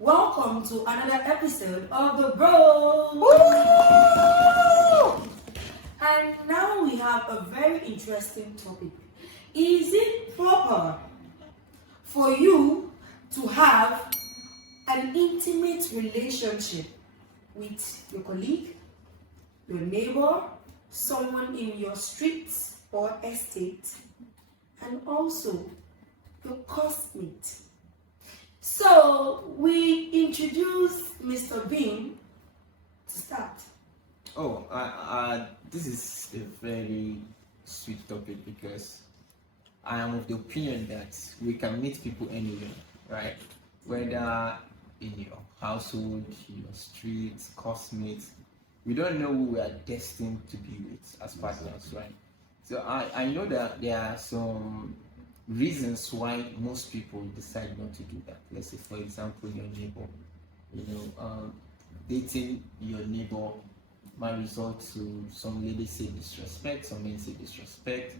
Welcome to another episode of the Brhoes. And now we have a very interesting topic. Is it proper for you to have an intimate relationship with your colleague, your neighbor, someone in your streets or estate, and also your classmate? So we introduce Mr. Bean to start. Oh, this is a very sweet topic because I am of the opinion that we can meet people anywhere, right? Whether in your household, your streets, classmates, we don't know who we are destined to be with as partners, right? So I know that there are some reasons why most people decide not to do that. Let's say, for example, your neighbor. Dating your neighbor might result to some ladies say disrespect, some men say disrespect.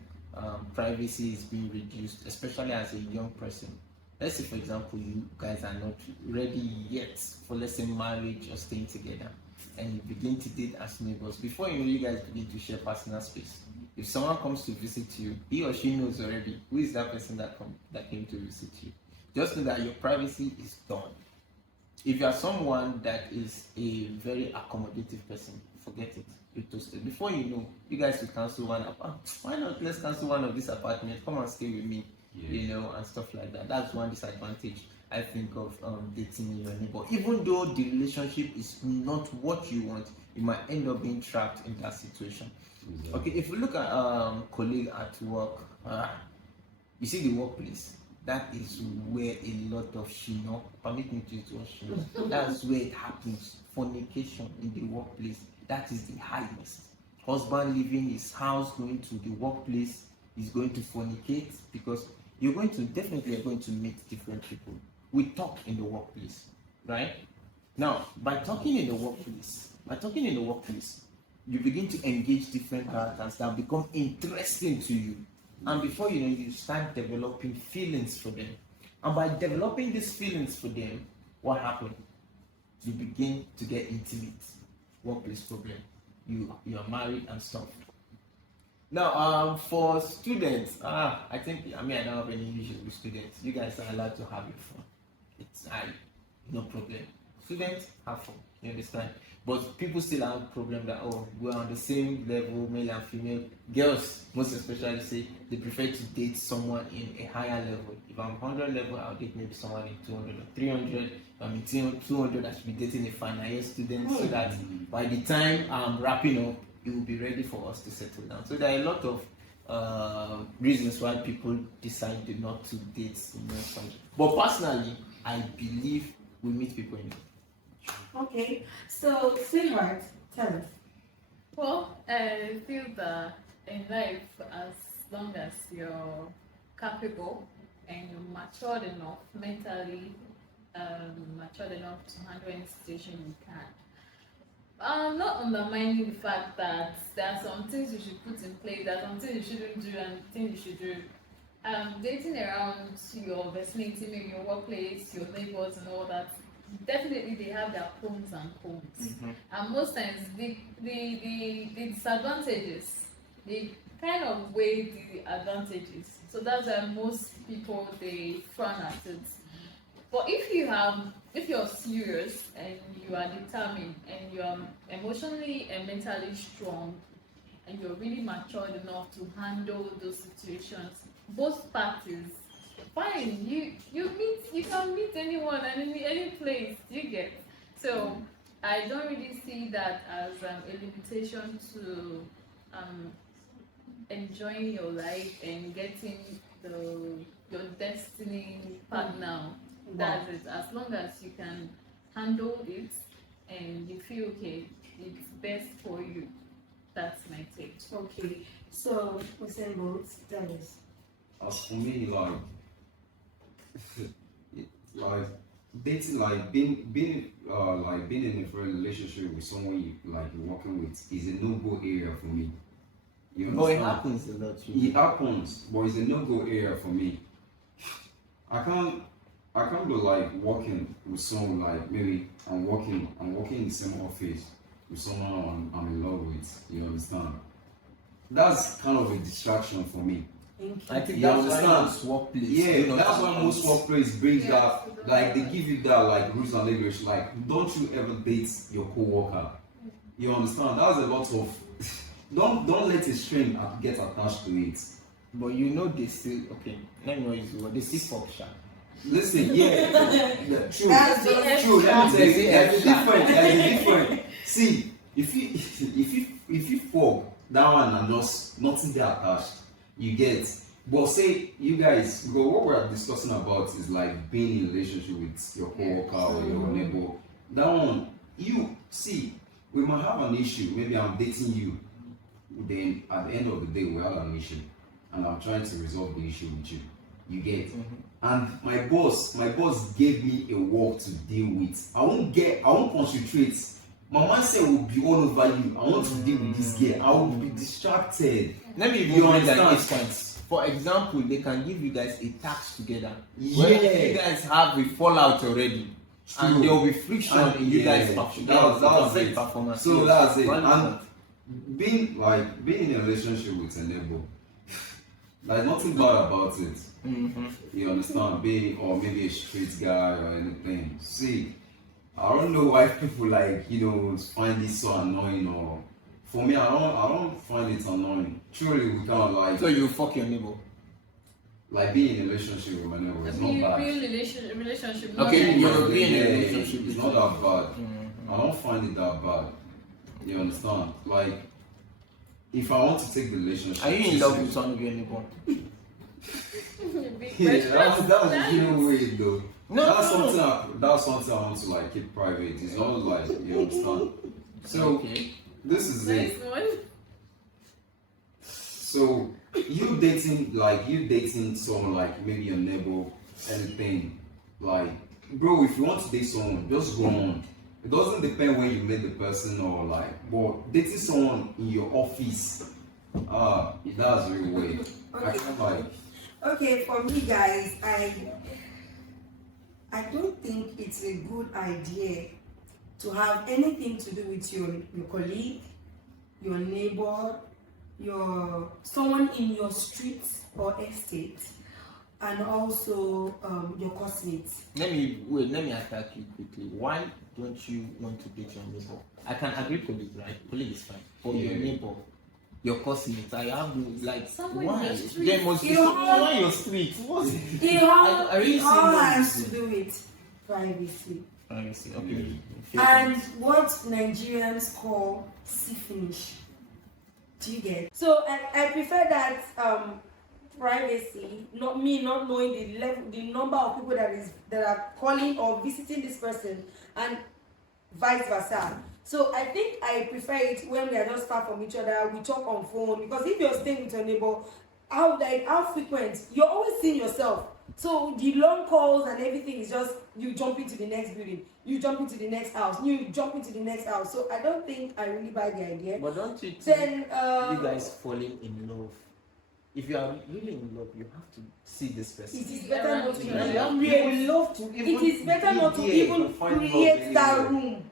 Privacy is being reduced, especially as a young person. Let's say, for example, you guys are not ready yet for, let's say, marriage or staying together, and you begin to date as neighbors. Before you know, you guys begin to share personal space. If someone comes to visit you, he or she knows already who is that person that came to visit you. Just know that your privacy is done. If you are someone that is a very accommodative person, forget it. You toasted. Before you know, you guys will cancel one apartment. Why not? Let's cancel one of these apartments. Come and stay with me, and stuff like that. That's one disadvantage I think of dating your neighbor. Even though the relationship is not what you want, you might end up being trapped in that situation. Exactly. Okay, if you look at colleague at work, you see the workplace. That is where a lot of shino, permit me to use shino. That's where it happens. Fornication in the workplace. That is the highest. Husband leaving his house, going to the workplace, is going to fornicate because you're going to meet different people. We talk in the workplace, right? Now, by talking in the workplace, you begin to engage different characters that become interesting to you. And before you know, you start developing feelings for them. And by developing these feelings for them, what happens? You begin to get intimate. Workplace problem. You are married and stuff. Now, for students, I don't have any issue with students. You guys are allowed to have your fun. No problem. Students have fun. You understand? But people still have a problem that we're on the same level, male and female. Girls, most especially, say they prefer to date someone in a higher level. If I'm 100 level, I'll date maybe someone in 200 or 300. If I'm in 200, I should be dating a final year student so that by the time I'm wrapping up, it will be ready for us to settle down. So there are a lot of reasons why people decide not to date. But personally, I believe we meet people in. Okay, so sweetheart, tell us. Well, I feel that in life, as long as you're capable and you're matured enough, mentally matured enough to handle any situation, you can. I'm not undermining the fact that there are some things you should put in place, there are some things you shouldn't do, and things you should do. Dating around your vicinity, maybe your workplace, your neighbors, and all that. Definitely they have their pros and cons, and most times the disadvantages, they kind of weigh the advantages, so that's why most people they frown at it. But if you're serious and you are determined and you are emotionally and mentally strong and you're really matured enough to handle those situations, both parties, fine, you can meet anyone and any place you get. So I don't really see that as a limitation to enjoying your life and getting your destiny partner. That's it. As long as you can handle it and you feel okay, it's best for you. That's my take. Okay, so Mr. Brhoes, tell us. As for me, like dating, like being in a relationship with someone you're working with is a no-go area for me. You understand? But it happens a lot. It happens, but it's a no-go area for me. I can't I can't be like working with someone like maybe I'm working in the same office with someone I'm in love with. You understand? That's kind of a distraction for me. I think You that's why understand? most workplace. Yeah, that's why most workplace brings Yeah, that, like they give you that like rules and regulations. Like, don't you ever date your co-worker. You understand? That's a lot of don't let a string get attached to it. But you know they still okay. Let me know use the word. They still fuck sharp. Listen, yeah, true, That's just true. Let me tell you, there's a extra. difference. See, if you fuck that one and just nothing there attached, you get. But say you guys, because what we're discussing about is like being in a relationship with your co-worker or your neighbor. That one, you see, we might have an issue. Maybe I'm dating you. Then at the end of the day, we have an issue, and I'm trying to resolve the issue with you. You get. And my boss gave me a work to deal with. I won't concentrate. My mindset will be all over you. I want to deal with this girl. I will be distracted. Let me You even bring understand? like this points. For example, they can give you guys a task together. Yeah. Where you guys have a fallout already. True. And there will be friction And in you yeah, guys that's it. performance. So that's it. One And minute. being in a relationship with a neighbor, there's nothing bad about it. You understand? Being or maybe a street guy or anything. See, I don't know why people like find it so annoying, or for me, I don't find it annoying. Truly, we kind of like So you fuck your neighbor. like being in a relationship with my neighbor. It's not bad. Real relationship. Okay, not you're like- being in a Yeah, relationship it's with not her. that bad. I don't find it that bad. You understand? Like, if I want to take the relationship, Are you in love with one of your neighbor? Big Yeah, question. that was really weird though. No, that's no, something. That's something I want to like keep private. It's not like you understand. So Okay. this is Nice it. one. So you dating someone like maybe your neighbor, anything. Like, bro, if you want to date someone, just go on. It doesn't depend where you met the person or like, but dating someone in your office, that's really weird. I can't like. Okay, for me, guys, I don't think it's a good idea to have anything to do with your colleague, your neighbor, someone in your street or estate, and also your classmates. Let me attack you quickly. Why don't you want to date your neighbor? I can agree colleague, right? Colleague is fine. But your neighbor, your classmates, I have like Someone why? in your street. There must be You know- someone on your street. What's It all, I really it all see has this. to do with privacy privacy? Okay. and what Nigerians call see finish. Do you get? So I prefer that privacy, not me not knowing the number of people that are calling or visiting this person, and vice versa. So I think I prefer it when we are just far from each other. We talk on phone, because if you're staying with your neighbor, how frequent you're always seeing yourself. So the long calls and everything is just you jump into the next building, you jump into the next house, you jump into the next house. So I don't think I really buy the idea. But don't you think Then you guys falling in love? If you are really in love, you have to see this person. it is better not to Yeah. create. love to It is better not to even create that room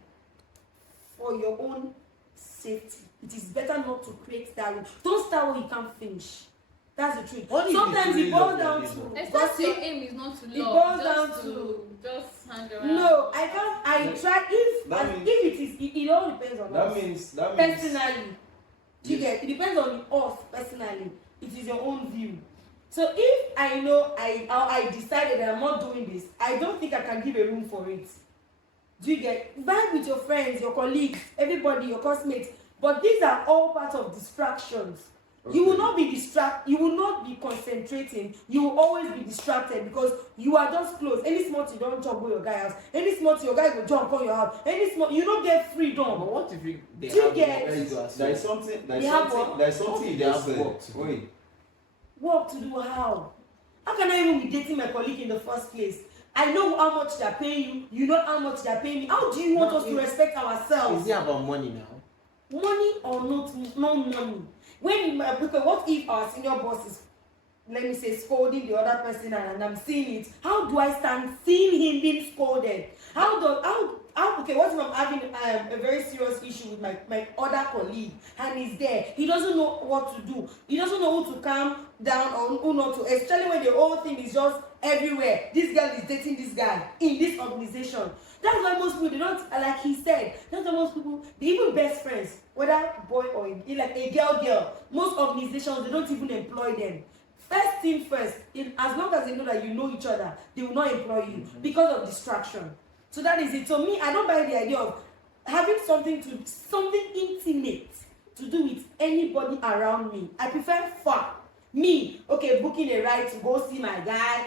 for your own safety. It is better not to create that room. Don't start what you can't finish. That's the truth. What if you Sometimes truly it boils love down your to neighbor? Especially your gossip. aim is not to It love, boils just down to to- just hang around. No, I can't. I That- try if that and means- if it is. It all depends on us that personally. Do you Yes. get? It depends on us personally. It is your own view. So if I know I decided that I'm not doing this, I don't think I can give a room for it. Do you get? Vibe with your friends, your colleagues, everybody, your classmates. But these are all part of distractions. You will not be you will not be concentrating. You will always be distracted because you are just close. Any small thing, you don't jump on your guy house. Any small thing, your guy will jump on your house. Any small, you don't get freedom. But what if they Do you have get- work to do as There is well? something. They have what? There's something They you have said. work to do. Wait. Work to do how? How can I even be dating my colleague in the first place? I know how much they're paying you. You know how much they're paying me. How do you want No, us to respect ourselves? Is it about money now? Money or not, no money. When because what if our senior boss is let me say, scolding the other person and I'm seeing it, how do I stand seeing him being scolded? Okay, what if I'm having a very serious issue with my other colleague and he's there? He doesn't know what to do. He doesn't know who to calm down or who not to, especially when the whole thing is just everywhere. This girl is dating this guy in this organization. That's why most people, they don't, like he said, that's why most people, they even best friends, whether boy or like a girl, most organizations, they don't even employ them. First thing first, as long as they know that you know each other, they will not employ you because of distraction. So that is it. So me, I don't buy the idea of having something intimate to do with anybody around me. I prefer far. Me, okay, booking a ride to go see my guy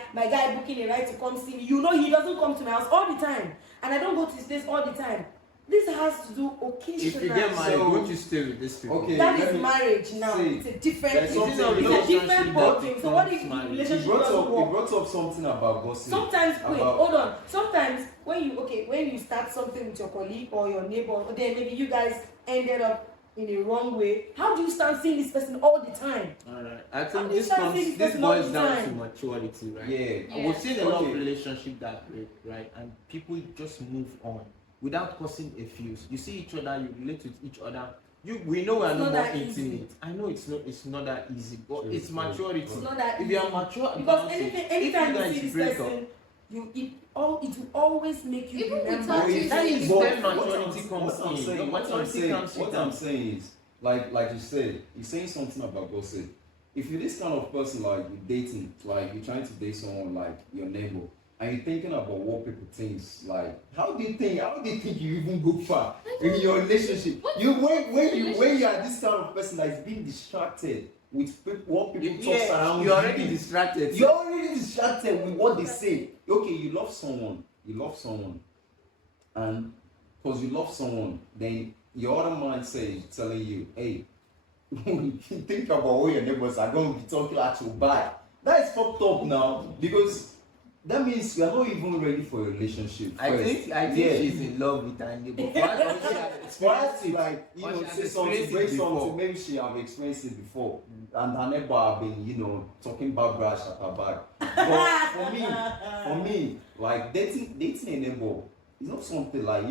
booking a ride to come see me. You know he doesn't come to my house all the time. And I don't go to his place all the time. This has to do occasionally. If you get married, won't you stay with this people? Okay, that is marriage now. It's a different thing. It's a different ball thing. So what if the relationship doesn't work? You brought up something about gossip. Sometimes, wait, hold on. Sometimes when you start something with your colleague or your neighbor, or then maybe you guys ended up in a wrong way, how do you start seeing this person all the time? Alright, I think this boils down to maturity, right? Yeah. We've seen a lot of relationships that break, right? And people just move on without causing a fuse. You see each other, you relate with each other. We know we're not more intimate. I know it's not that easy, but it's maturity. It's not that if easy. you are mature, because anytime you see this person, it will always make you even remember. without you when maturity comes in. What I'm saying is, like you said, you're saying something about gossip. If you're this kind of person, like you're dating, like you're trying to date someone like your neighbor, and you're thinking about what people think, like how do you think you even go far in your relationship? When you are this kind of person that is being distracted with what people talk around you. You're already distracted. You're already distracted with what they say. Okay, you love someone, and because you love someone, then your other mind says, telling you, hey, think about what your neighbors are going to be talking at you back. That is fucked up now, because that means you are not even ready for a relationship. I think she's in love with her neighbor. For her to say something, break something, maybe she have experienced it before, and her neighbor have been, talking bad brush at her back. But for me, like dating a neighbor is not something like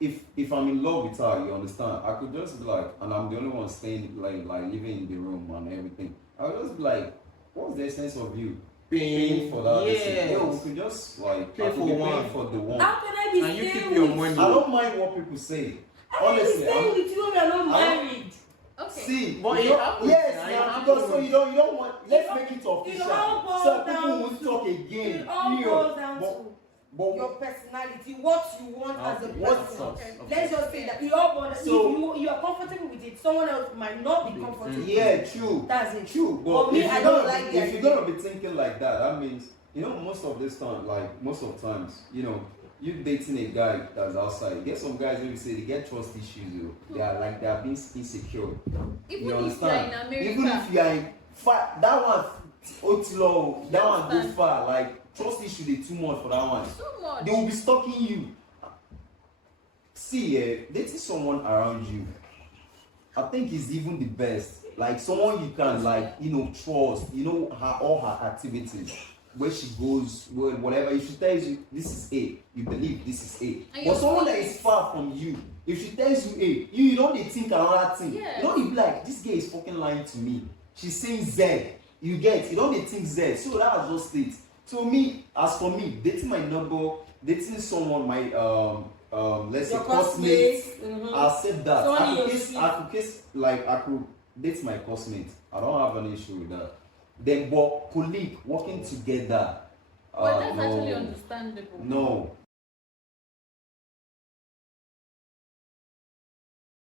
if I'm in love with her, you understand, I could just be like, and I'm the only one staying like living in the room and everything. I would just be like, what's the essence of you paying for that? Yes. We could just like pay for one. For the one. How can I be And you staying keep your with money. I don't mind what people say. Honestly, staying with you when we are not married. Okay. See, but it happens. yes, because so you don't want. Let's make it official. So people down won't talk again. It all boils down But your personality, what you want as a person. Okay. Let's just say that it all boils. So, if you are comfortable with it, someone else might not be comfortable. Yeah, true. That's it. True. But For me, I don't like if you're gonna be thinking like that, that means most of times, you dating a guy that's outside. Get some guys who say they get trust issues. They are being insecure. Even you if understand? you are in America. Even if you are in far, that one outlaw, that one go far. Like trust issue, they too much for that one. So much. They will be stalking you. See, dating someone around you, I think is even the best. Like someone you can trust. All her activities. Where she goes, whatever. If she tells you this is A, you believe this is A. But someone that is far from you, if she tells you A, you don't think another thing. Yes. You don't be like, this girl is fucking lying to me. She's saying Z. You don't think Z. So that's just it. So as for me, dating my neighbor, dating someone, my let's say classmate, I said that. I could date my classmate. I don't have an issue with that. Then, but colleague working together. But that's actually understandable. No,